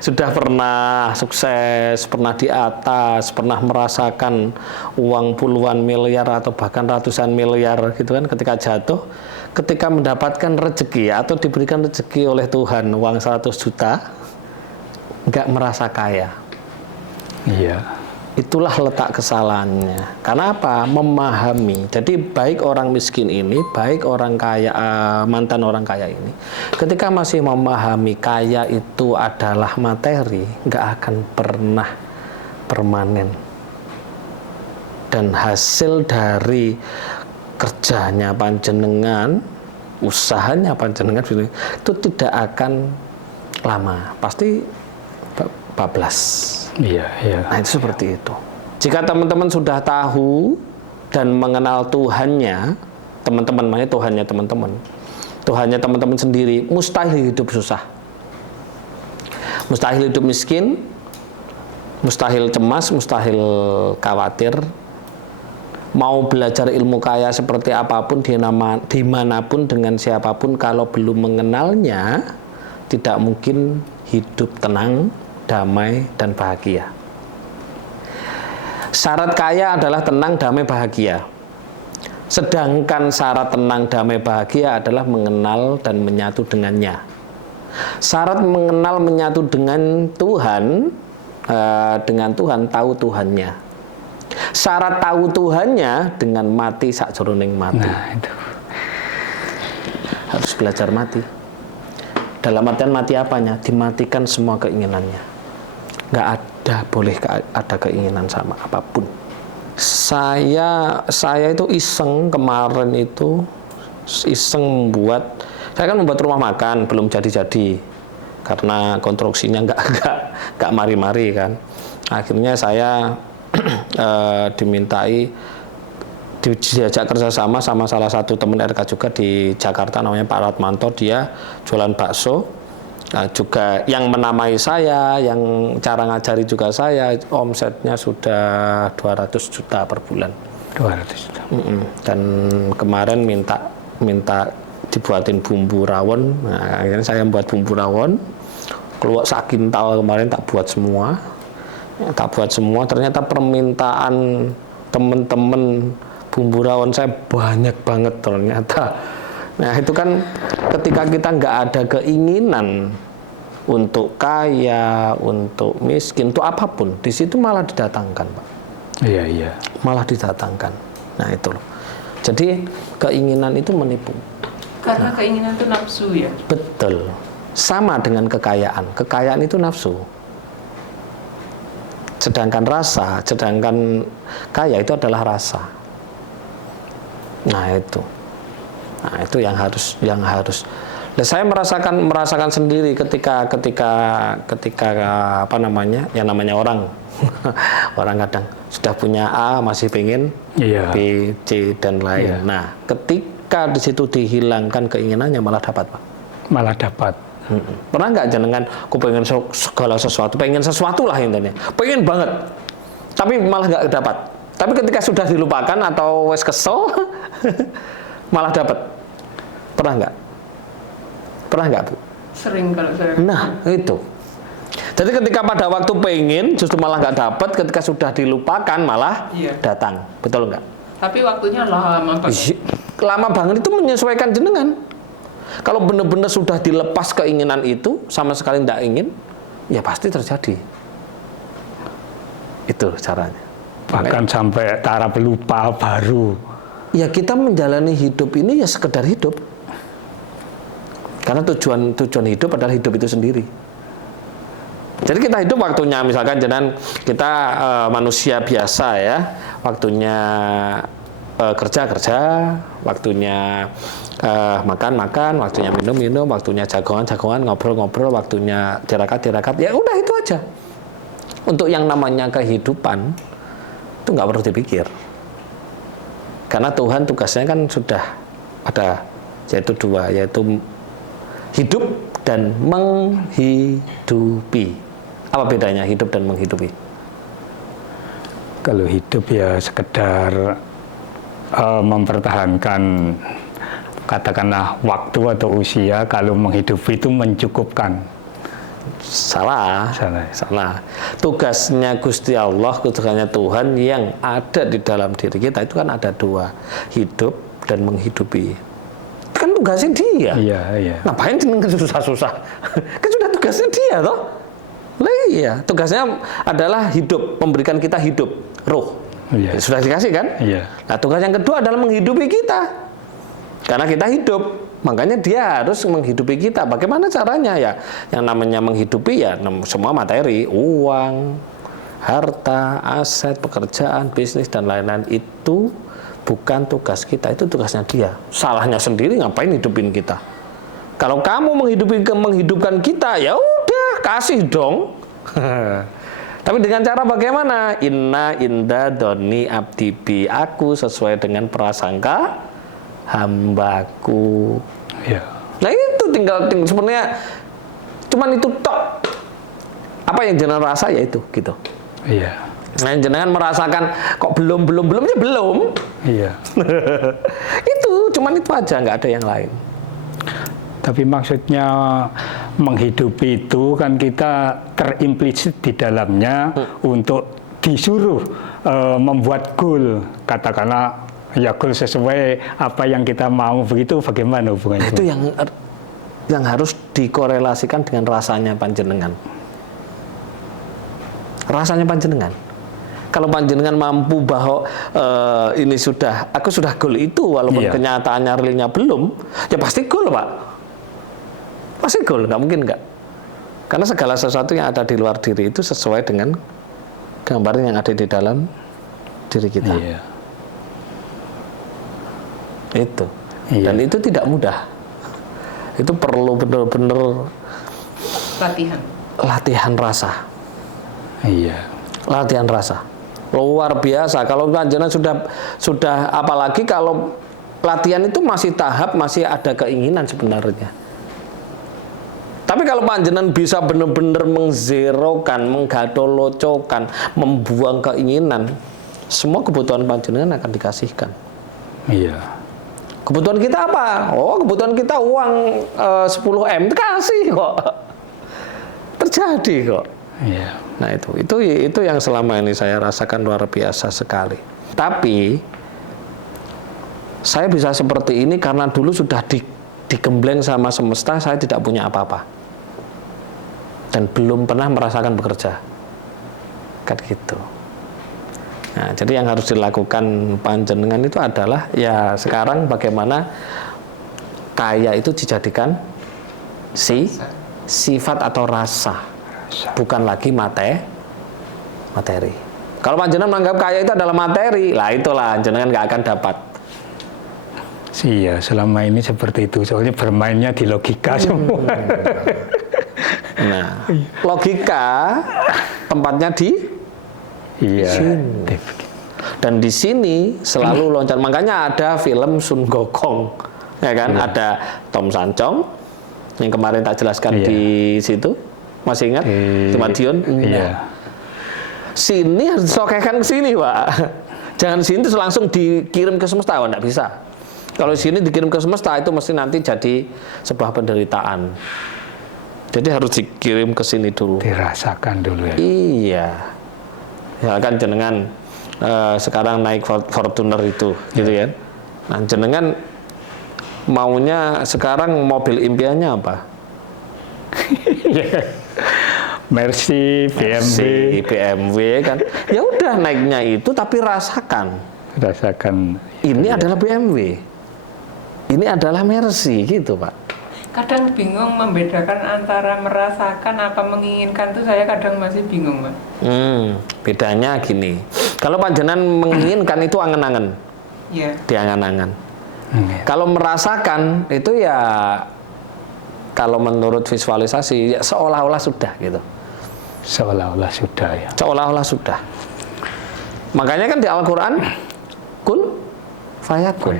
Sudah pernah sukses, pernah di atas, pernah merasakan uang puluhan miliar atau bahkan ratusan miliar gitu kan, ketika jatuh, ketika mendapatkan rezeki atau diberikan rezeki oleh Tuhan uang 100 juta, nggak merasa kaya. Iya. Itulah letak kesalahannya. Karena apa? Memahami. Jadi baik orang miskin ini, baik orang kaya, mantan orang kaya ini, ketika masih memahami kaya itu adalah materi, nggak akan pernah permanen. Dan hasil dari kerjanya panjenengan, usahanya panjenengan itu tidak akan lama, pasti bablas. Iya, iya. Nah, itu seperti itu. Jika teman-teman sudah tahu dan mengenal Tuhannya, teman-teman, makanya Tuhannya teman-teman. Tuhannya teman-teman sendiri, mustahil hidup susah. Mustahil hidup miskin, mustahil cemas, mustahil khawatir. Mau belajar ilmu kaya seperti apapun, dimanapun, dengan siapapun, kalau belum mengenalnya, tidak mungkin hidup tenang, damai, dan bahagia. Syarat kaya adalah tenang, damai, bahagia. Sedangkan syarat tenang, damai, bahagia adalah mengenal dan menyatu dengannya. Syarat mengenal, menyatu dengan Tuhan, tahu Tuhannya. Syarat tahu Tuhannya dengan mati sakjroning mati. Nah, itu. Harus belajar mati. Dalam artian mati apanya? Dimatikan semua keinginannya. Nggak ada, boleh ada keinginan sama apapun. Saya itu iseng kemarin itu, iseng saya kan membuat rumah makan, belum jadi-jadi karena konstruksinya nggak mari-mari kan. Akhirnya saya diajak kerjasama sama salah satu teman RK juga di Jakarta, namanya Pak Ratmanto. Dia jualan bakso. Nah, juga yang menamai saya, yang cara ngajari juga saya, omsetnya sudah 200 juta per bulan. 200 juta. Dan kemarin minta dibuatin bumbu rawon. Nah, akhirnya saya buat bumbu rawon. Keluar sakintal kemarin tak buat semua. Ternyata permintaan teman-teman bumbu rawon saya banyak banget ternyata. Nah, itu kan ketika kita nggak ada keinginan untuk kaya, untuk miskin, untuk apapun, di situ malah didatangkan, Pak. Iya, iya. Malah didatangkan. Nah, itu loh. Jadi keinginan itu menipu. Karena keinginan itu nafsu ya? Betul. Sama dengan kekayaan. Kekayaan itu nafsu. Sedangkan kaya itu adalah rasa. Nah, itu yang harus. Nah, saya merasakan sendiri ketika apa namanya, yang namanya orang kadang sudah punya A masih pengen Iya. B, C dan lain. Iya. Nah, ketika di situ dihilangkan keinginannya malah dapat, Pak. Malah dapat. Pernah nggak jenengan, aku pengen segala sesuatu, pengen sesuatu lah intinya, pengen banget, tapi malah nggak dapat. Tapi ketika sudah dilupakan atau wes kesel, malah dapat. Pernah nggak, Bu? Sering kalau saya. Nah, itu. Jadi ketika pada waktu pengen, justru malah nggak dapat. Ketika sudah dilupakan, malah datang. Betul nggak? Tapi waktunya lama banget. Lama banget itu menyesuaikan jenengan. Kalau benar-benar sudah dilepas keinginan itu, sama sekali tidak ingin, ya pasti terjadi. Itu caranya. Bahkan sampai taraf lupa baru. Ya, kita menjalani hidup ini ya sekedar hidup. Karena tujuan hidup adalah hidup itu sendiri. Jadi kita hidup waktunya, misalkan jangan kita manusia biasa ya, waktunya kerja, waktunya makan, waktunya minum, waktunya jagongan, ngobrol, waktunya tirakat. Ya udah itu aja. Untuk yang namanya kehidupan itu nggak perlu dipikir. Karena Tuhan tugasnya kan sudah ada, yaitu dua, yaitu hidup dan menghidupi. Apa bedanya hidup dan menghidupi? Kalau hidup ya sekedar mempertahankan, katakanlah waktu atau usia. Kalau menghidupi itu mencukupkan. Salah. Salah. Salah. Tugasnya Gusti Allah, tugasnya Tuhan yang ada di dalam diri kita itu kan ada dua, hidup dan menghidupi. Itu kan tugasnya dia. Iya, iya. Ngapain jenengan susah-susah? Kan sudah tugasnya dia toh. Lah iya, tugasnya adalah hidup, memberikan kita hidup, roh. Iya. Sudah dikasih kan? Iya. Nah, tugas yang kedua adalah menghidupi kita. Karena kita hidup, makanya dia harus menghidupi kita. Bagaimana caranya ya? Yang namanya menghidupi ya semua materi, uang, harta, aset, pekerjaan, bisnis dan lain-lain itu bukan tugas kita, itu tugasnya dia. Salahnya sendiri ngapain hidupin kita? Kalau kamu menghidupkan kita, ya udah kasih dong. Tapi dengan cara bagaimana? Inna inda doni abdi bi, aku sesuai dengan prasangka hambaku. Iya. Nah itu tinggal sebenarnya cuman itu tok. Apa yang jenengan rasa ya itu gitu. Iya. Nah jenengan merasakan kok belum ya belum. Iya. Itu cuman itu aja, nggak ada yang lain. Tapi maksudnya menghidupi itu kan kita terimplisit di dalamnya untuk disuruh membuat goal, katakanlah ya goal sesuai apa yang kita mau, begitu bagaimana hubungannya? Itu yang harus dikorelasikan dengan rasanya panjenengan. Rasanya panjenengan. Kalau panjenengan mampu bahwa ini aku sudah goal itu walaupun Iya. kenyataannya realnya belum, ya pasti goal Pak. Pasti goal, nggak mungkin nggak. Karena segala sesuatu yang ada di luar diri itu sesuai dengan gambar yang ada di dalam diri kita. Iya. Itu. Iya. Dan itu tidak mudah. Itu perlu benar-benar latihan rasa. Iya. Latihan rasa. Luar biasa. Kalau panjenengan sudah apalagi kalau latihan itu masih tahap, masih ada keinginan sebenarnya. Tapi kalau panjenengan bisa benar-benar mengzerokan, menggadolocokan, membuang keinginan, semua kebutuhan panjenengan akan dikasihkan. Iya. Kebutuhan kita apa? Oh, kebutuhan kita uang 10M, kasih kok. Terjadi kok. Iya. Nah itu yang selama ini saya rasakan luar biasa sekali. Tapi saya bisa seperti ini karena dulu sudah digembleng sama semesta, saya tidak punya apa-apa. Dan belum pernah merasakan bekerja. Kan gitu. Nah, jadi yang harus dilakukan panjenengan itu adalah ya sekarang bagaimana kaya itu dijadikan sifat atau rasa, bukan lagi materi. Kalau panjenengan menganggap kaya itu adalah materi, lah itulah panjenengan nggak akan dapat. Iya, selama ini seperti itu. Soalnya bermainnya di logika semua. Nah, logika tempatnya di Iya. sini. Dan di sini selalu loncat. Makanya ada film Sun Gokong, ya kan? Iya. Ada Tom Sancong yang kemarin tak jelaskan Iya. di situ. Masih ingat? Di Madiun? Iya. Sini harus disokehkan ke sini, Pak. Jangan sini terus langsung dikirim ke semesta, enggak bisa. Kalau sini dikirim ke semesta itu mesti nanti jadi sebuah penderitaan. Jadi harus dikirim ke sini dulu. Dirasakan dulu ya. Iya. Ya kan jenengan sekarang naik Fortuner itu, gitu ya. Nah, jenengan maunya sekarang mobil impiannya apa? Mercy, BMW kan. Ya udah naiknya itu tapi rasakan. Rasakan. Ini adalah BMW. Ini adalah Mercy gitu, Pak. Kadang bingung membedakan antara merasakan apa menginginkan tuh, saya kadang masih bingung, Pak. Bedanya gini. Kalau panjenengan menginginkan itu angen-angen. Iya. Diangan-angan. Kalau merasakan itu ya kalau menurut visualisasi ya seolah-olah sudah gitu. Seolah-olah sudah ya. Seolah-olah sudah. Makanya kan di Al-Qur'an kun fayakun.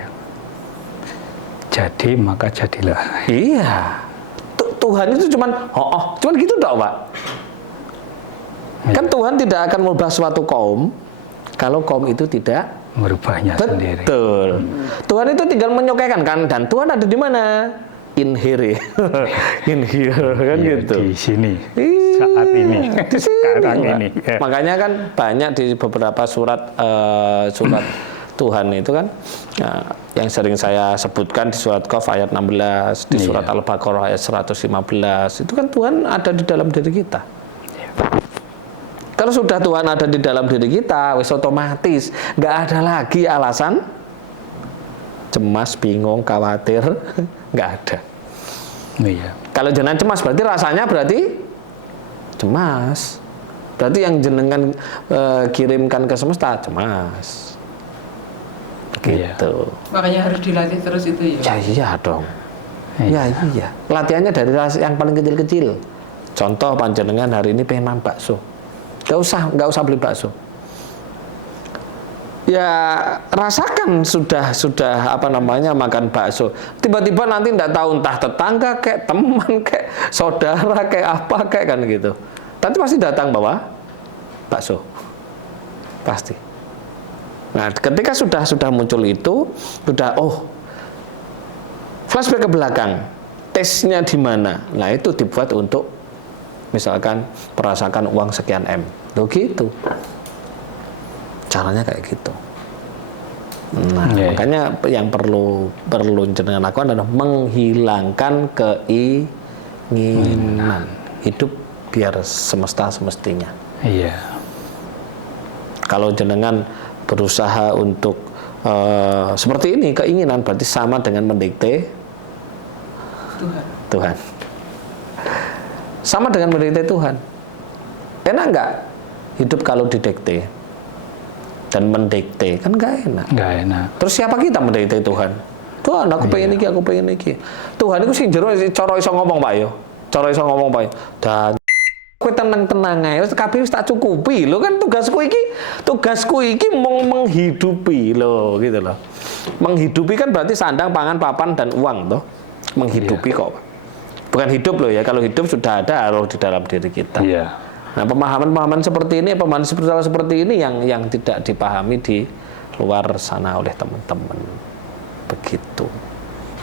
Jadi maka jadilah. Iya. Tuhan itu cuman cuman gitu dong, Pak. Kan Tuhan tidak akan merubah suatu kaum kalau kaum itu tidak Merubahnya sendiri. betul. Tuhan itu tinggal menyokaikan kan, dan Tuhan ada di mana? in here. In here kan Iya, gitu. di sini Iya, saat ini di sini, sekarang Pak. ini. Ya. Makanya kan banyak di beberapa surat Tuhan itu kan yang sering saya sebutkan di surat Qaf ayat 16, di surat Al-Baqarah ayat 115, itu kan Tuhan ada di dalam diri kita. Kalau sudah Tuhan ada di dalam diri kita, wis otomatis nggak ada lagi alasan cemas, bingung, khawatir, nggak ada. Iya. Kalau jenengan cemas berarti rasanya berarti cemas. Berarti yang jenengan kirimkan ke semesta cemas. Gitu. Makanya harus dilatih terus itu ya. Ya iya dong. Ya iya. Latihannya dari yang paling kecil-kecil. Contoh panjenengan hari ini pengen makan bakso. Nggak usah beli bakso. Ya rasakan sudah makan bakso. Tiba-tiba nanti nggak tahu entah tetangga kayak teman kayak saudara kayak apa kayak kan gitu. Tapi pasti datang bawa bakso. Pasti. Nah, ketika sudah muncul itu, flashback ke belakang, tesnya di mana? Nah, itu dibuat untuk misalkan merasakan uang sekian M. Tuh gitu. Caranya kayak gitu. Nah, makanya yang perlu jenengan lakukan adalah menghilangkan keinginan. Hidup biar semestinya. Iya. Kalau jenengan berusaha untuk seperti ini, keinginan berarti sama dengan mendikte Tuhan. Sama dengan mendikte Tuhan. Enak nggak hidup kalau didikte dan mendikte? Kan nggak enak. Nggak enak. Terus siapa kita mendikte Tuhan? Tuhan, aku pengen iki, aku pengen iki. Tuhan itu sing jero cara iso ngomong Pak yo. Cara iso ngomong Pak yo. Dan kowe tenang-tenang ae, wis kabeh wis tak cukupi. Lho kan tugasku iki mau menghidupi lho, gitu loh. Menghidupi kan berarti sandang, pangan, papan dan uang toh. Menghidupi kok. Bukan hidup loh ya, kalau hidup sudah ada roh di dalam diri kita. Iya. Nah, pemahaman seperti ini, pemahaman spiritual seperti ini yang tidak dipahami di luar sana oleh teman-teman. Begitu.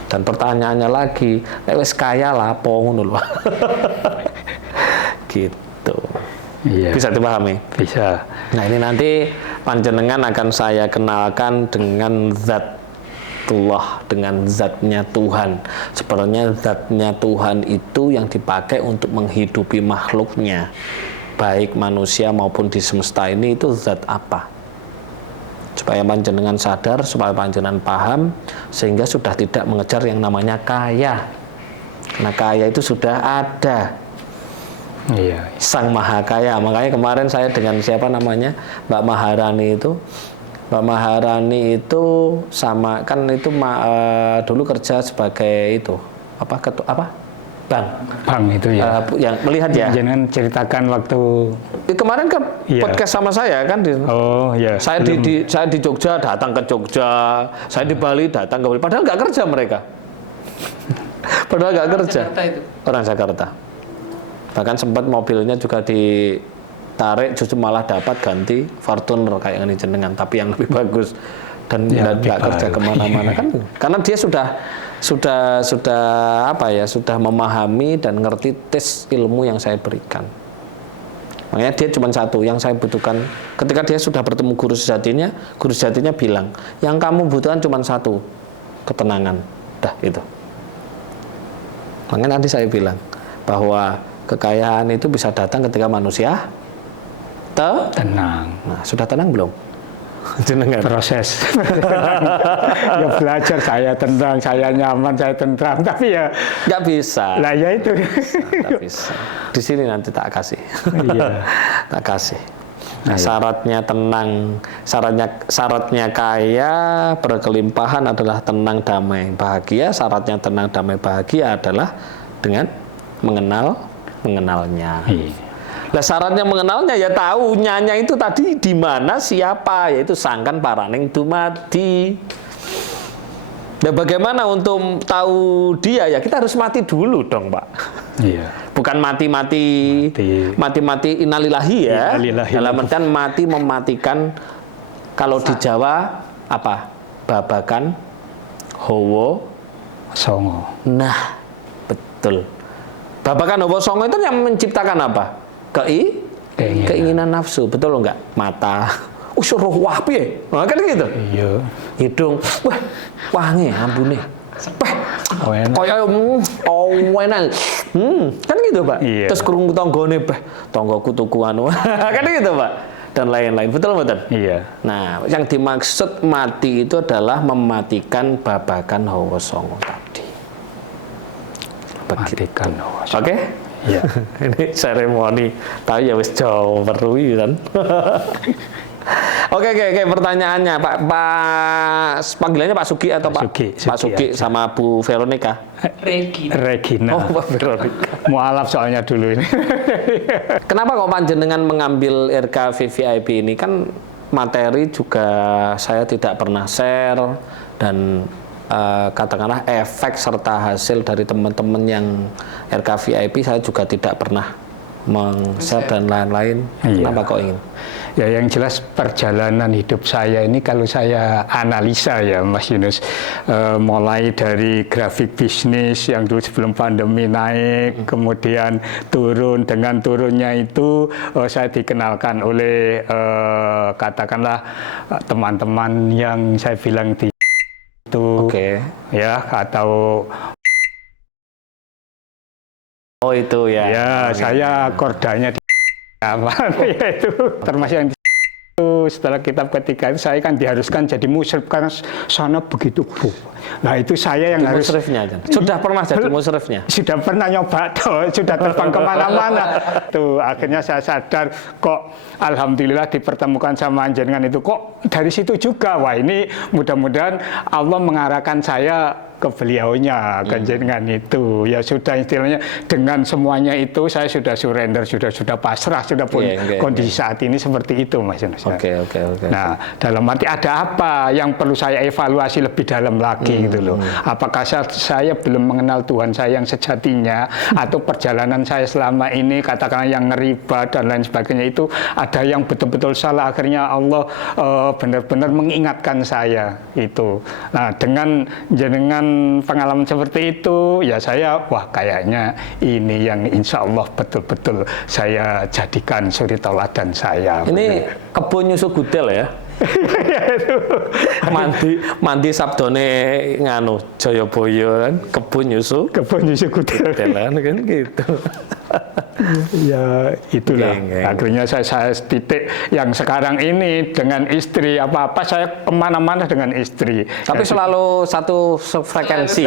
Dan pertanyaannya lagi, wis kaya lapo ngono lho. Gitu. Iya. Bisa dipahami? Bisa. Nah, ini nanti panjenengan akan saya kenalkan dengan zatullah, dengan zatnya Tuhan. Sebenarnya zatnya Tuhan itu yang dipakai untuk menghidupi makhluknya, baik manusia maupun di semesta ini, itu zat apa? Supaya panjenengan sadar, supaya panjenengan paham, sehingga sudah tidak mengejar yang namanya kaya. Nah, kaya itu sudah ada. Iya. Sang Maha Kaya. Makanya kemarin saya dengan siapa namanya, Mbak Maharani itu sama kan itu dulu kerja sebagai itu bank itu ya. Yang melihat ya. Jangan ceritakan waktu Kemarin kan podcast sama saya kan. Oh iya. Saya di Jogja datang ke Jogja, saya di Bali datang ke Bali. Padahal nggak kerja mereka. Padahal nggak kerja. Orang Jakarta. Bahkan sempat mobilnya juga ditarik, justru malah dapat ganti Fortuner kayak ini jenengan, tapi yang lebih bagus dan nggak kerja kemana-mana kan, karena dia sudah memahami dan ngerti tes ilmu yang saya berikan. Makanya dia cuma satu yang saya butuhkan. Ketika dia sudah bertemu guru sejatinya bilang, yang kamu butuhkan cuma satu, ketenangan. Dah itu. Makanya nanti saya bilang bahwa kekayaan itu bisa datang ketika manusia tenang. Nah, sudah tenang belum? Jenengan. Proses. Ya belajar, saya tenang, saya nyaman, saya tentram, tapi ya nggak bisa. Lah ya itu. Nggak bisa. Di sini nanti tak kasih. Iya. Tak kasih. Nah, syaratnya tenang, syaratnya kaya, berkelimpahan adalah tenang, damai, bahagia. Syaratnya tenang, damai, bahagia adalah dengan mengenalnya. Nah, syaratnya mengenalnya ya tahunya itu tadi di mana siapa, yaitu sangkan paraning dumadi. Nah, bagaimana untuk tahu dia ya kita harus mati dulu dong, Pak. Iya. Bukan mati innalillahi ya. Dalam artian mati mematikan, kalau di Jawa apa? Babakan, howo, songo. Nah, Betul. Babakan hawa songo itu yang menciptakan apa? Keinginan nafsu, betul enggak? Mata, suruh wah piye? Nah, kan gitu. Iya. Hidung, wah, wangi ampune. Wah, kaya enak. Kan gitu, Pak. Iya. Terus krungu tanggane, tanggaku tuku anu. Kan gitu, Pak. Dan lain-lain. Betul, betul. Iya. Nah, yang dimaksud mati itu adalah mematikan babakan hawa songo tadi. Matikan hawa songo. Oke? Iya. Ini seremoni, tapi ya wis jauh perui kan. Oke, pertanyaannya Pak, panggilannya Pak Sugi atau Pak Sugi aja. sama Bu Veronica? Regina. Oh, Pak Veronica. Mualaf soalnya dulu ini. Kenapa kok panjenengan mengambil RK VVIP ini? Kan materi juga saya tidak pernah share dan katakanlah efek serta hasil dari teman-teman yang RK VIP saya juga tidak pernah meng-share dan lain-lain. Kenapa kok ingin? Ya yang jelas perjalanan hidup saya ini kalau saya analisa ya Mas Yunus, mulai dari grafik bisnis yang dulu sebelum pandemi naik, kemudian turun, dengan turunnya itu saya dikenalkan oleh katakanlah teman-teman yang saya bilang di itu ya atau itu ya. Ya, saya kordanya di apa yaitu termasuk yang itu setelah kitab ketiga itu saya kan diharuskan jadi musyrif karena sana begitu bu. Nah itu saya yang harus musyrifnya. Sudah pernah jadi musyrifnya? Sudah pernah nyoba tuh, sudah terbang kemana-mana. Tuh akhirnya saya sadar kok alhamdulillah dipertemukan sama jenengan itu kok dari situ juga. Wah ini mudah-mudahan Allah mengarahkan saya ke beliaunya, ke jenengan itu. Ya sudah istilahnya dengan semuanya itu saya sudah surrender, sudah pasrah, sudah pun kondisi saat ini seperti itu Mas Yunus. Oke. Nah, dalam arti ada apa yang perlu saya evaluasi lebih dalam lagi gitu loh. Apakah saya belum mengenal Tuhan saya yang sejatinya atau perjalanan saya selama ini katakanlah yang ngeriba dan lain sebagainya itu ada yang betul-betul salah, akhirnya Allah benar-benar mengingatkan saya itu. Nah, dengan pengalaman seperti itu ya saya wah kayaknya ini yang insya Allah betul-betul saya jadikan suri tauladan saya. Ini kebun nyusu gudel ya? mandi sabdone nganu Jayabaya kan kebun nyusu gudel kan gitu. Ya itulah akhirnya saya titik yang sekarang ini dengan istri apa-apa saya kemana-mana dengan istri tapi ya, selalu satu frekuensi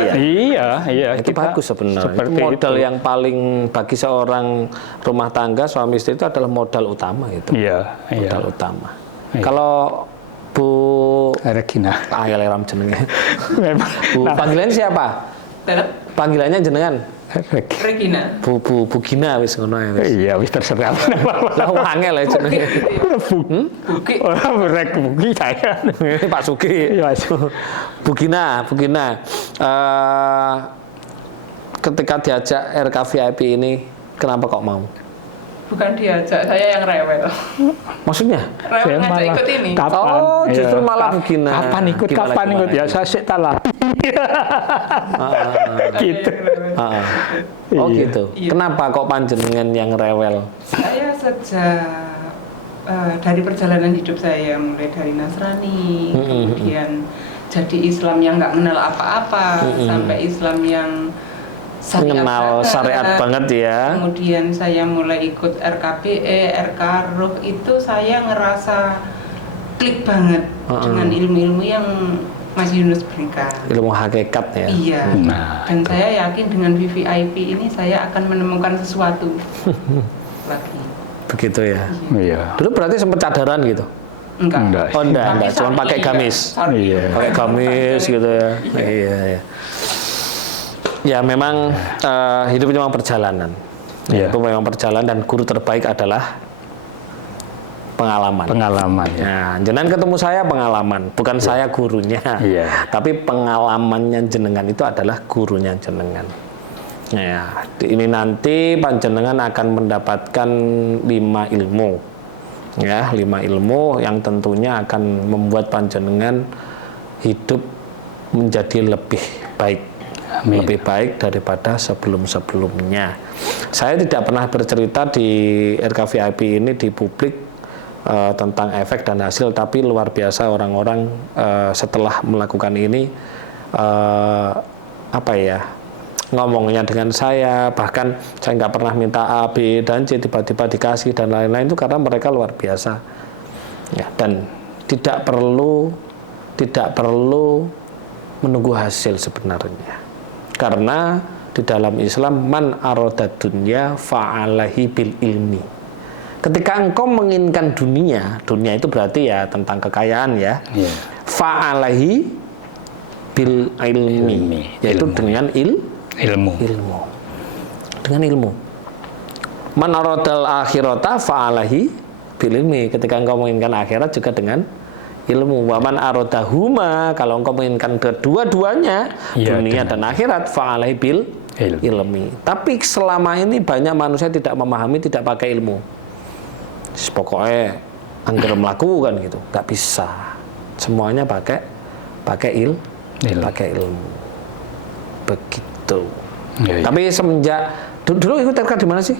ya. Iya itu bagus sebenarnya itu modal itu. Yang paling bagi seorang rumah tangga suami istri itu adalah modal utama itu modal utama. Kalau Bu Regina leram jenenge. Bu panggilannya siapa? Panggilannya jenengan? Regina. Bu Gina wis ngono ya wis. Iya wis terserah. Lah angel ya jenenge. Buki. Rek Buki saya. Pak Sugi. Bu Gina. Ketika diajak RK VIP ini kenapa kok mau? Bukan diajak, saya yang rewel. Maksudnya? Rewel ngajak ikut ini. Kapan? Justru malah Gina. Kapan ikut ya saya sih talah. Gitu. Gitu. Kenapa kok panjenengan yang rewel? Saya sejak dari perjalanan hidup saya mulai dari Nasrani, kemudian jadi Islam yang nggak kenal apa-apa, sampai Islam yang mengenal syariat banget ya. Kemudian saya mulai ikut RKBE, RK Ruh itu saya ngerasa klik banget dengan ilmu-ilmu yang Mas Yunus berikan. Ilmu hakikat ya. Iya. Dan saya yakin dengan VVIP ini saya akan menemukan sesuatu lagi. Begitu ya. Iya. Dulu berarti sempat cadaran gitu. Enggak. Oh enggak. Cuma pakai gamis. Pakai gamis gitu ya. Iya. Ya memang hidup itu memang perjalanan. Itu memang perjalanan dan guru terbaik adalah pengalaman. Ya. Nah, jenengan ketemu saya pengalaman, bukan saya gurunya. Tapi pengalamannya jenengan itu adalah gurunya jenengan. Ya, ini nanti panjenengan akan mendapatkan 5 ilmu. Ya, 5 ilmu yang tentunya akan membuat panjenengan hidup menjadi lebih baik. Amin. Lebih baik daripada sebelum-sebelumnya. Saya tidak pernah bercerita di RKVIP ini di publik tentang efek dan hasil, tapi luar biasa orang-orang setelah melakukan ini ngomongnya dengan saya, bahkan saya nggak pernah minta A, B, dan C, tiba-tiba dikasih dan lain-lain, itu karena mereka luar biasa ya. Dan tidak perlu menunggu hasil sebenarnya, karena di dalam Islam man arada dunya fa'alahi bil ilmi. Ketika engkau menginginkan dunia itu berarti ya tentang kekayaan ya, fa'alahi bil ilmi, yaitu dengan ilmu. Dengan ilmu. Man aradal akhirata fa'alahi bil ilmi. Ketika engkau menginginkan akhirat juga dengan ilmu. Wa man aradahuma, kalau engkau menginginkan kedua-duanya, dunia dan akhirat, fa'alahi bil ilmi. Tapi selama ini banyak manusia tidak memahami, tidak pakai ilmu. Pokoknya anggar melakukan gitu, nggak bisa. Semuanya pakai ilmu. Begitu. Ya. Tapi semenjak dulu ikut RK di mana sih?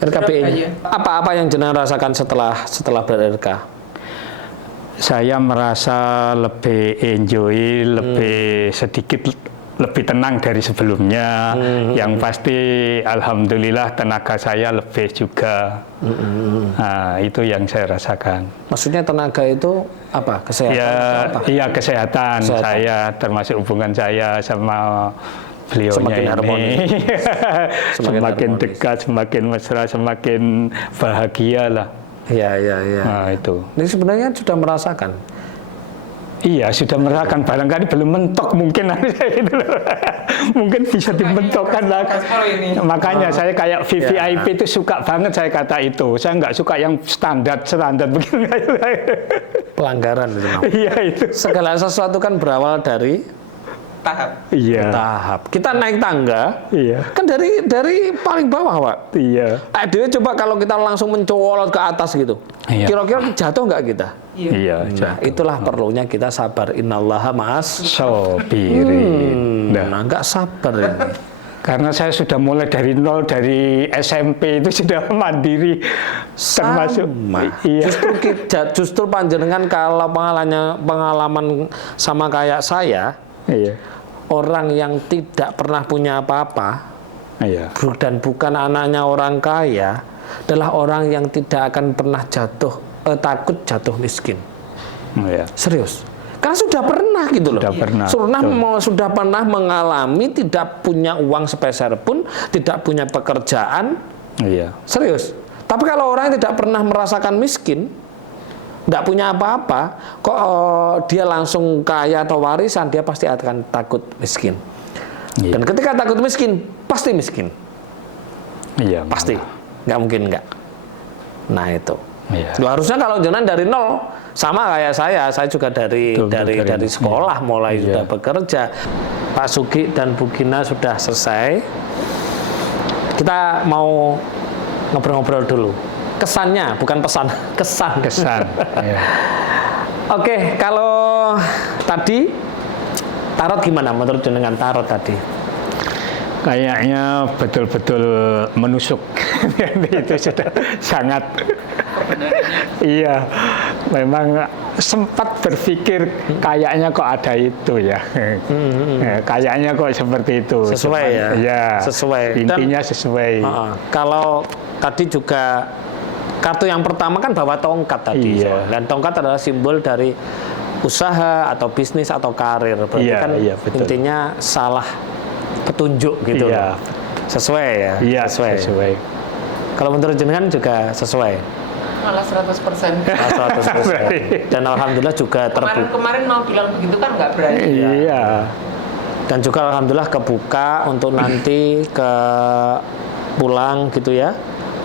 RKBI. Apa yang jenengan rasakan setelah ber-RK? Saya merasa lebih enjoy, sedikit lebih tenang dari sebelumnya. Yang pasti alhamdulillah tenaga saya lebih juga. Nah, itu yang saya rasakan. Maksudnya tenaga itu apa? Kesehatan? Iya, kesehatan saya, termasuk hubungan saya sama beliaunya semakin ini harmonis. semakin dekat, semakin mesra, semakin bahagia lah. Iya. Nah, itu. Ini sebenarnya sudah merasakan. Iya, sudah merasakan. Barangkali belum mentok mungkin mungkin bisa dimentokkan lah. Makanya saya kayak VVIP itu suka banget saya kata itu. Saya nggak suka yang standar begini. Pelanggaran itu. Iya itu. Segala sesuatu kan berawal dari tahap. Iya. Tahap. Kita naik tangga. Iya. Kan dari paling bawah, Pak. Iya. Dewe coba kalau kita langsung mencolot ke atas gitu. Iya. Kira-kira jatuh nggak kita? Iya. Nah, itulah perlunya kita sabar. Innallaha ma'as sabirin. Nggak sabar ini. Karena saya sudah mulai dari nol, dari SMP itu sudah mandiri, termasuk. Iya. Justru panjenengan kalau pengalaman sama kayak saya, orang yang tidak pernah punya apa-apa, dan bukan anaknya orang kaya, adalah orang yang tidak akan pernah takut jatuh miskin. Serius. Karena sudah pernah gitu loh. Sudah pernah mengalami tidak punya uang sepeser pun, tidak punya pekerjaan. Serius. Tapi kalau orang yang tidak pernah merasakan miskin, tidak punya apa-apa, kok dia langsung kaya atau warisan, dia pasti akan takut miskin. Dan ketika takut miskin, pasti miskin. Pasti. Nggak mungkin nggak. Nah itu. Harusnya kalau jangan dari nol, sama kayak saya juga dari sekolah mulai sudah bekerja. Pak Sugi dan Bu Gina sudah selesai. Kita mau ngobrol-ngobrol dulu. Kesannya, bukan pesan, kesan. Oke, kalau tadi tarot gimana menurut jenengan tarot tadi? Kayaknya betul-betul menusuk. Itu sudah sangat. Iya, memang sempat berpikir kayaknya kok ada itu ya. Kayaknya kok seperti itu. Sesuai ya? Ya, sesuai. Intinya sesuai. Kalau tadi juga kartu yang pertama kan bawa tongkat tadi. Dan tongkat adalah simbol dari usaha atau bisnis atau karir. Berarti kan intinya salah petunjuk gitu. Sesuai ya? Iya, sesuai. Kalau menurut jenengan juga sesuai? Malah 100%. 100%. Dan alhamdulillah juga kemarin mau bilang begitu kan nggak berani. Iya. Dan juga alhamdulillah kebuka untuk nanti pulang gitu ya,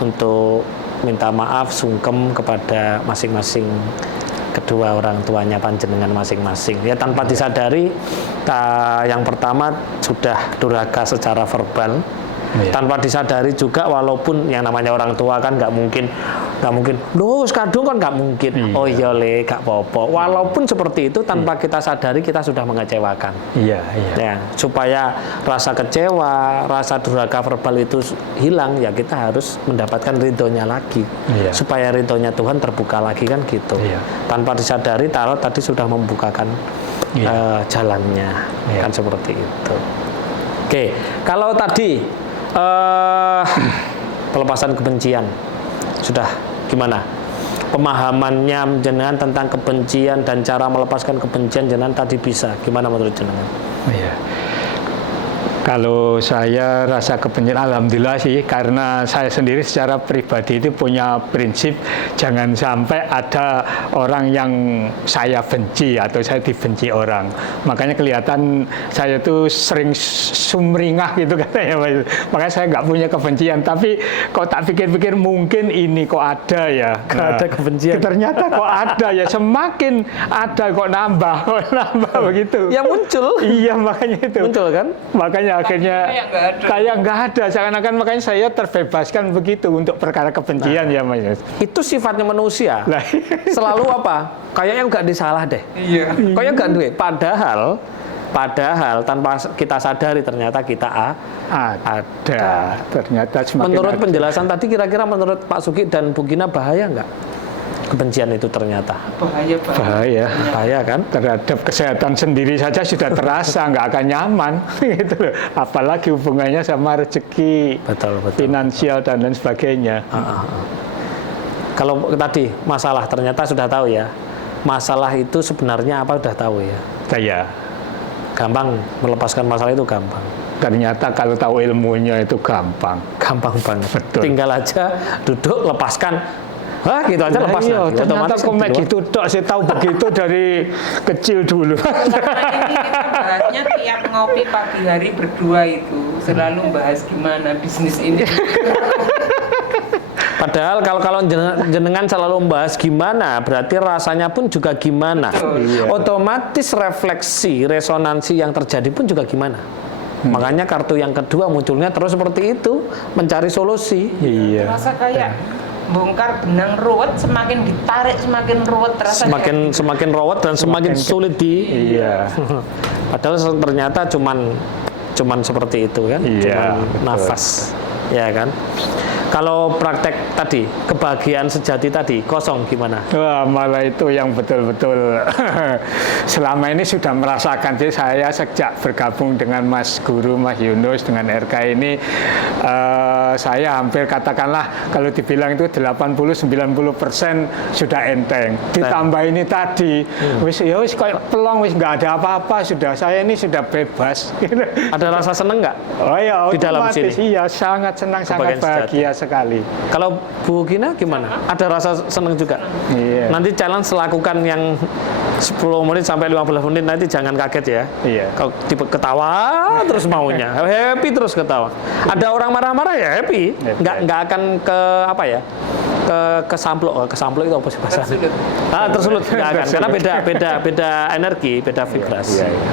untuk minta maaf sungkem kepada masing-masing kedua orang tuanya panjenengan masing-masing. Ya tanpa disadari, yang pertama sudah durhaka secara verbal. Tanpa disadari juga, walaupun yang namanya orang tua kan nggak mungkin Nggak mungkin. Loh, kadung kan nggak mungkin. Iya. Oh iya le, nggak apa-apa. Walaupun seperti itu, tanpa kita sadari kita sudah mengecewakan. Iya, iya. Ya, supaya rasa kecewa, rasa durhaka verbal itu hilang, ya kita harus mendapatkan ridhonya lagi. Iya. Supaya ridhonya Tuhan terbuka lagi kan gitu. Iya. Tanpa disadari, tarot tadi sudah membukakan jalannya, Iya. kan seperti itu. Oke, kalau tadi pelepasan kebencian sudah gimana? Pemahamannya jenengan tentang kebencian dan cara melepaskan kebencian jenengan tadi bisa. Gimana menurut jenengan? Iya. Kalau saya rasa kebencian, alhamdulillah sih, karena saya sendiri secara pribadi itu punya prinsip jangan sampai ada orang yang saya benci atau saya dibenci orang. Makanya kelihatan saya tuh sering sumringah gitu katanya. Makanya saya nggak punya kebencian. Tapi kok tak pikir-pikir mungkin ini kok ada ya. Ada kebencian. Ternyata kok ada ya. Semakin ada kok nambah begitu. Ya muncul. Iya, makanya itu. Muncul kan? Makanya akhirnya kayak nggak ada, seakan-akan makanya saya terbebaskan begitu untuk perkara kebencian ya Mas. Itu sifatnya manusia. Lah. Selalu apa? Kayaknya nggak disalah deh. Iya. Kayaknya nggak duit. Padahal tanpa kita sadari ternyata kita ada. Ternyata semakin menurut ada. penjelasan tadi kira-kira menurut Pak Sugi dan Bu Gina bahaya nggak? Kebencian itu ternyata Bahaya kan? terhadap kesehatan sendiri saja sudah terasa nggak akan nyaman gitu loh. Apalagi hubungannya sama rezeki, Betul. finansial dan lain sebagainya. Kalau tadi masalah ternyata sudah tahu ya. Masalah itu sebenarnya apa udah tahu ya. Saya Gampang melepaskan masalah itu gampang. ternyata kalau tahu ilmunya itu gampang. Gampang banget. Betul. Tinggal aja duduk lepaskan. Hah, gitu aja lepas Iya, nanti. ternyata Otomatis kok di luar. gitu tok, saya tahu begitu dari kecil dulu. Bahasnya tiap ngopi pagi hari berdua itu selalu bahas gimana bisnis ini. Padahal kalau jenengan selalu membahas gimana, berarti rasanya pun juga gimana. Iya. Otomatis refleksi, resonansi yang terjadi pun juga gimana. Makanya kartu yang kedua munculnya terus seperti itu, mencari solusi. Iya. Rasa kayak bongkar benang ruwet, semakin ditarik semakin ruwet rasanya. Semakin rawat dan semakin sulit Iya. Padahal ternyata cuman seperti itu kan, Iya, cuman betul. nafas, ya kan. Kalau praktek tadi, kebahagiaan sejati tadi, kosong gimana? Wah, malah itu yang betul-betul selama ini sudah merasakan. Jadi saya sejak bergabung dengan Mas Guru, Mas Yunus, dengan RK ini, saya hampir katakanlah kalau dibilang itu 80-90% sudah enteng. Ditambah ini tadi, wis kayak pelong, wis nggak ada apa-apa, saya ini sudah bebas. Ada rasa seneng nggak? Oh ya, Di dalam otomatis sini? iya, sangat senang, sangat Kebahagiaan bahagia sekali. Kalau Bu Gina gimana? Ada rasa seneng juga? Iya. Nanti challenge lakukan yang 10 menit sampai 15 menit, nanti jangan kaget ya. Iya. Kalau tipe ketawa terus maunya, happy terus ketawa. Ada orang marah-marah ya happy, nggak akan ke apa ya? Kesamplok itu apa sih bahasanya? Tersulut nggak akan, karena beda energi, beda vibrasi. Iya, iya.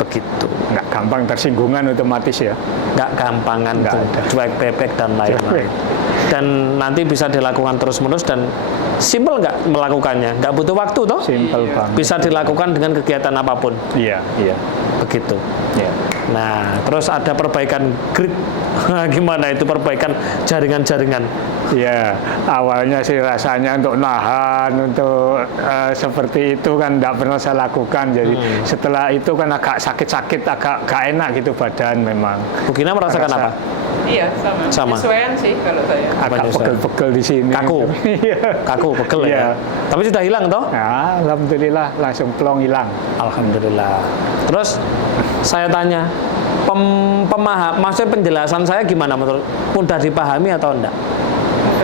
Begitu. Nggak gampang tersinggungan otomatis ya. Nggak gampangan Nggak tuh, ada. cuek bebek dan lain-lain. Dan nanti bisa dilakukan terus-menerus dan simple nggak melakukannya, nggak butuh waktu toh. Simple banget. Bisa dilakukan dengan kegiatan apapun. Iya, iya. Begitu. Iya. Nah, terus ada perbaikan grid. Gimana itu perbaikan jaringan-jaringan? Ya, awalnya sih rasanya untuk nahan, untuk seperti itu kan nggak pernah saya lakukan. Jadi setelah itu kan agak sakit-sakit, agak gak enak gitu badan memang. Bu Gina merasakan apa? Iya, sama. Sama. Sesuaian sih kalau saya. Agak Penyesuaian. pegel-pegel di sini. Kaku. Iya. Kaku, pegel Iya. ya. Tapi sudah hilang toh? Ya, alhamdulillah langsung plong hilang. Alhamdulillah. Terus saya tanya, maksudnya penjelasan saya gimana menurut? Mudah dipahami atau enggak?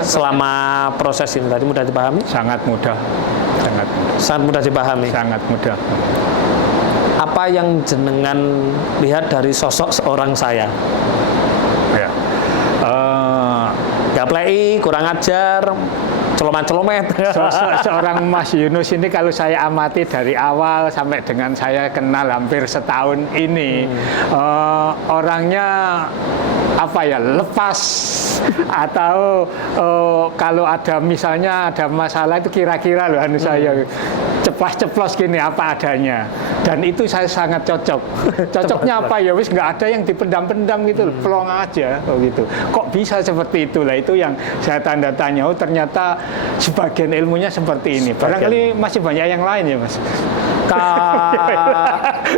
Selama proses ini tadi mudah dipahami? Sangat mudah. Sangat mudah dipahami. Sangat mudah. Apa yang jenengan lihat dari sosok seorang saya? Ya. Gaplei, kurang ajar, celomet-celomet. Seorang Mas Yunus ini kalau saya amati dari awal sampai dengan saya kenal hampir setahun ini, orangnya apa ya, lepas atau kalau ada misalnya ada masalah itu kira-kira loh saya ceplos-ceplos gini apa adanya, dan itu saya sangat cocoknya apa ya, wis nggak ada yang dipendam-pendam gitu, plong aja gitu. Kok bisa seperti itulah, itu yang saya tanda tanya. Oh ternyata sebagian ilmunya seperti ini. Barangkali masih banyak yang lain ya Mas.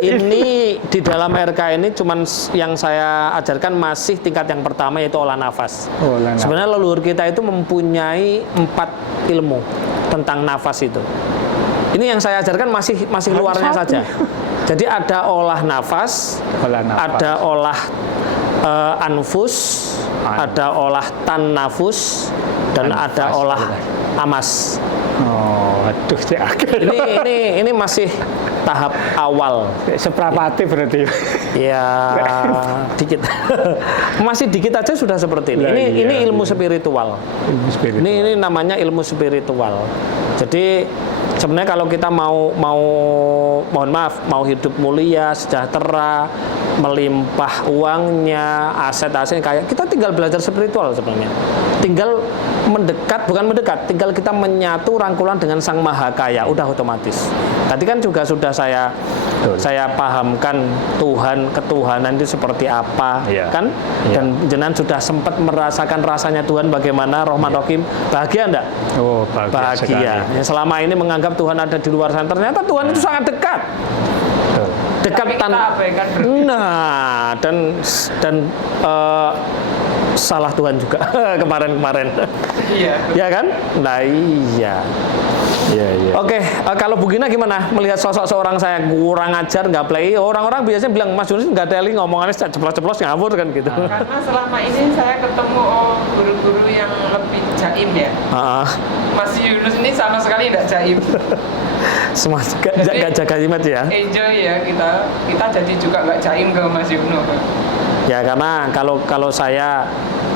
Ini di dalam RK ini cuman yang saya ajarkan masih tingkat yang pertama, yaitu olah nafas. Sebenarnya leluhur kita itu mempunyai 4 ilmu tentang nafas itu. Ini yang saya ajarkan masih luarnya saja. Jadi ada olah nafas, ada olah anfus, ada olah tan nafus, dan ada olah amas. Oh, aduh, ini masih tahap awal. Seprapati berarti. Ya, dikit. Masih dikit aja sudah seperti ini. Ini ilmu spiritual. Ini namanya ilmu spiritual. Jadi sebenarnya kalau kita mau hidup mulia, sejahtera, melimpah uangnya, aset-asetnya kayak, kita tinggal belajar spiritual sebenarnya. Tinggal tinggal kita menyatu rangkulan dengan Sang Maha Kaya, udah otomatis. Tadi kan juga sudah saya pahamkan ketuhanan itu seperti apa, kan? Dan jenengan sudah sempat merasakan rasanya Tuhan bagaimana, Rahman Rahim. Bahagia enggak? Oh, bahagia. Ya, selama ini menganggap Tuhan ada di luar sana, ternyata Tuhan itu sangat dekat. Dekat Nah, dan salah Tuhan juga kemarin. Iya. Ya kan? Nah, iya. Oke, kalau Bu Gina gimana melihat sosok seorang saya kurang ajar, nggak play? Orang-orang biasanya bilang Mas Yunus nggak teli, ngomongannya ceplos-ceplos ngawur kan gitu. Karena selama ini saya ketemu guru-guru yang lebih jaim ya. Mas Yunus ini sama sekali nggak jaim. Nggak jaga image ya? Enjoy ya kita jadi juga nggak jaim ke Mas Yunus. Ya karena kalau saya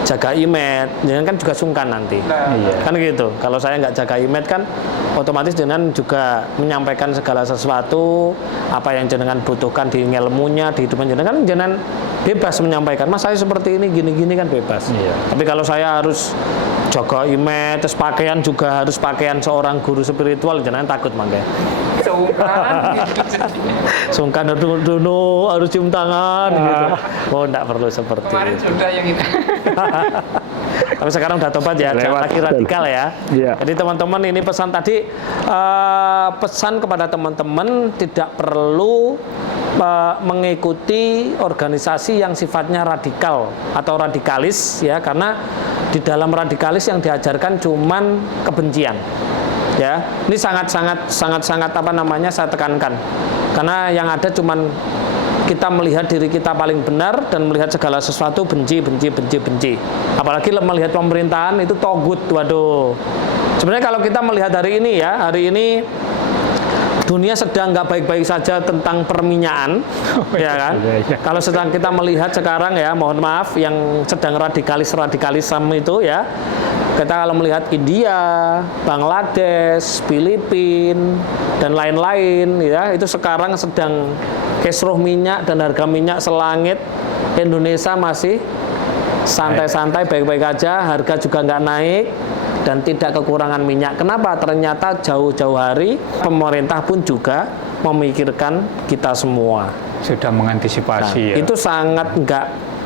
jaga image, jangan kan juga sungkan nanti, kan gitu. Kalau saya nggak jaga image kan, otomatis jenengan juga menyampaikan segala sesuatu apa yang jenengan butuhkan di ilmunya, di hidupan jenengan bebas menyampaikan. Mas saya seperti ini, gini-gini kan bebas. Tapi kalau saya harus jaga image, terus pakaian juga harus pakaian seorang guru spiritual, jenengan takut mangga. Sungkan dulu harus cium tangan gitu. Oh, enggak perlu seperti kemarin itu. Sudah yang itu. Tapi sekarang udah tobat ya, jangan lagi radikal ya. Jadi teman-teman, ini pesan tadi, pesan kepada teman-teman tidak perlu mengikuti organisasi yang sifatnya radikal atau radikalis ya, karena di dalam radikalis yang diajarkan cuman kebencian. Ya, ini sangat apa namanya saya tekankan, karena yang ada cuman kita melihat diri kita paling benar dan melihat segala sesuatu benci. Apalagi melihat pemerintahan itu togut. Waduh. Sebenarnya kalau kita melihat hari ini dunia sedang nggak baik-baik saja tentang perminyakan, ya kan? Kalau sedang kita melihat sekarang ya, mohon maaf, yang sedang radikalisme itu ya, kita kalau melihat India, Bangladesh, Filipina, dan lain-lain ya, itu sekarang sedang kisruh minyak dan harga minyak selangit. Indonesia masih santai-santai, baik-baik aja, harga juga nggak naik dan tidak kekurangan minyak. Kenapa? Ternyata jauh-jauh hari pemerintah pun juga memikirkan kita semua. Sudah mengantisipasi. Itu sangat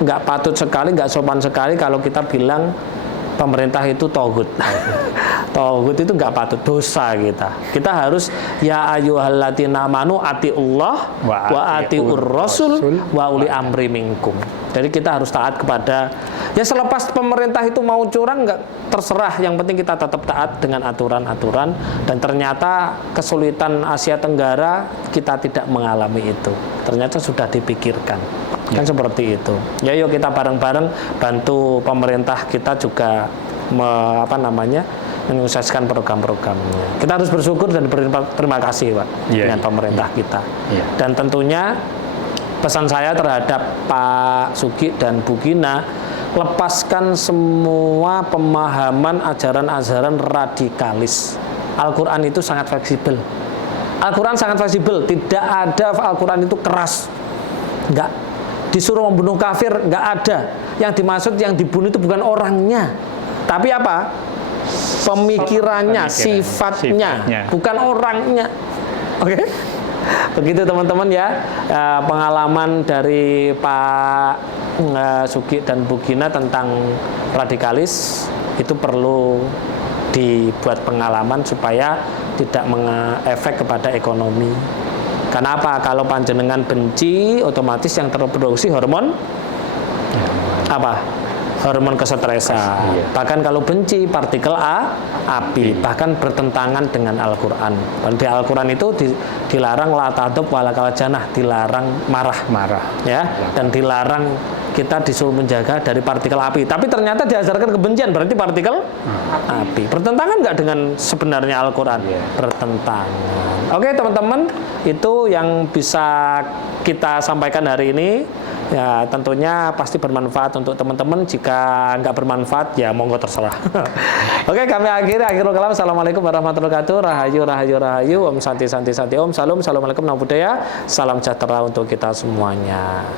nggak patut sekali, nggak sopan sekali kalau kita bilang pemerintah itu togut. Togut itu nggak patut, dosa kita. Kita harus ya ayyuhalladzina amanu atiullah wa atiur rasul wa uli amri minkum. Jadi kita harus taat kepada, ya selepas pemerintah itu mau curang nggak terserah, yang penting kita tetap taat dengan aturan-aturan. Dan ternyata kesulitan Asia Tenggara kita tidak mengalami itu. Ternyata sudah dipikirkan. Kan seperti itu. Ya yuk kita bareng-bareng bantu pemerintah kita juga menyukseskan program-programnya. Kita harus bersyukur dan berterima kasih Pak dengan pemerintah kita. Dan tentunya pesan saya terhadap Pak Sugi dan Bu Gina, lepaskan semua pemahaman ajaran-ajaran radikalis. Al-Quran itu sangat fleksibel. Al-Quran sangat fleksibel. Tidak ada Al-Quran itu keras. Enggak. Disuruh membunuh kafir, enggak ada. yang dimaksud yang dibunuh itu bukan orangnya, tapi apa? Pemikirannya, sifatnya, bukan orangnya. Oke? Begitu teman-teman ya, pengalaman dari Pak Sugi dan Bu Gina tentang radikalis itu perlu dibuat pengalaman supaya tidak mengefek kepada ekonomi. Kenapa? Kalau panjenengan benci, otomatis yang terproduksi hormon apa? Hormon kesetresan. Bahkan kalau benci, partikel api, bahkan bertentangan dengan Al-Quran. Di Al-Quran itu dilarang la tadub walakal janah, dilarang marah, ya, dan dilarang kita disuruh menjaga dari partikel api. Tapi ternyata diajarkan kebencian, berarti partikel api. Bertentangan nggak dengan sebenarnya Al-Quran? Bertentangan. Oke teman-teman, itu yang bisa kita sampaikan hari ini. Ya tentunya pasti bermanfaat untuk teman-teman. Jika nggak bermanfaat ya monggo terserah. Oke, kami akhirul kalam. Assalamualaikum warahmatullahi wabarakatuh. Rahayu rahayu rahayu. Om santi santi santi. Om salam. Assalamualaikum warahmatullahi wabarakatuh. Salam sejahtera untuk kita semuanya.